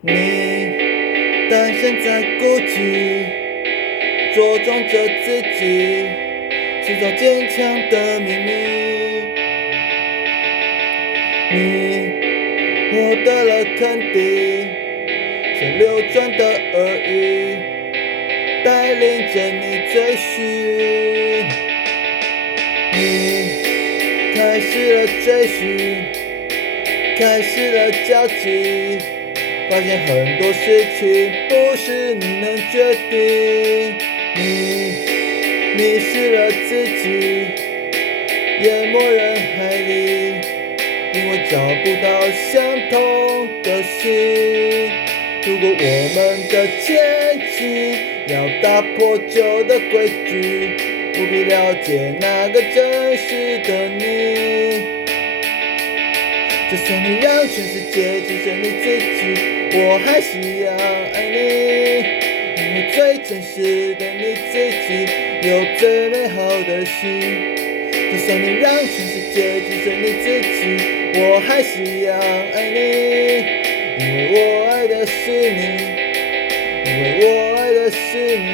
你单身在孤寂，茁壮着自己，制造坚强的秘密。你获得了肯定，像流转的耳语，带领着你追寻。你开始了追寻，开始了交集，发现很多事情不是你能决定。你迷失了自己，淹没人海里，因为找不到相同的心。如果我们的前进要打破旧的规矩，不必了解那个真实的你。就算你让全世界只剩你自己，我还是一样爱你，因为最真实的你自己有最美好的心。就算你让全世界只剩你自己，我还是一样爱你，因为我爱的是你，因为我爱的是你。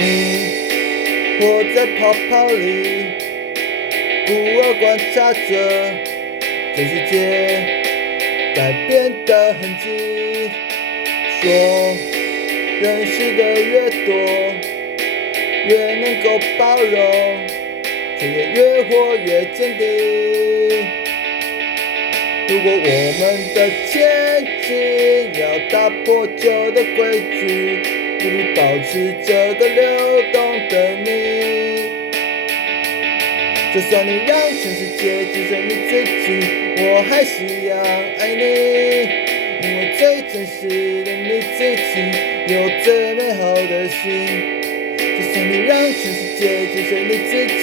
你活在泡泡里，孤儿观察着这世界改变的痕迹，说认识的越多，越能够包容，却也越活越坚定。如果我们的前进要打破旧的规矩，不必保持这个流动的你。就算你让全世界只剩你自己，我还是一样爱你，因为最真实的你自己有最美好的心。就算你让全世界只剩你自己，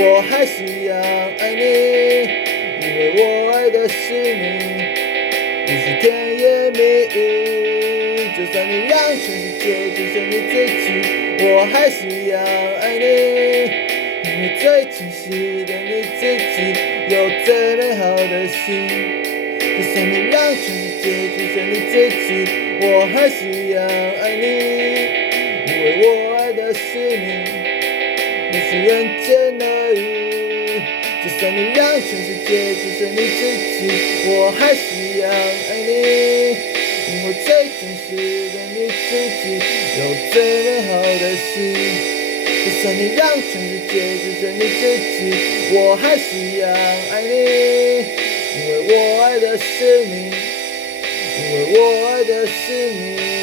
我还是一样爱你，因为我爱的是你，你是甜言蜜语。就算你让全世界只剩你自己，我还是一样爱你，因为最真实的你自己有最美好的心。就算你让全世界只剩你自己，我还是一样爱你，因为我爱的是你，你是人间的雨。就算你让全世界只剩你自己，我还是一样爱你，因为最真实的你自己有最美好的心。就算你让全世界只剩你自己，我还是一样爱你，因为我爱的是你，因为我爱的是你。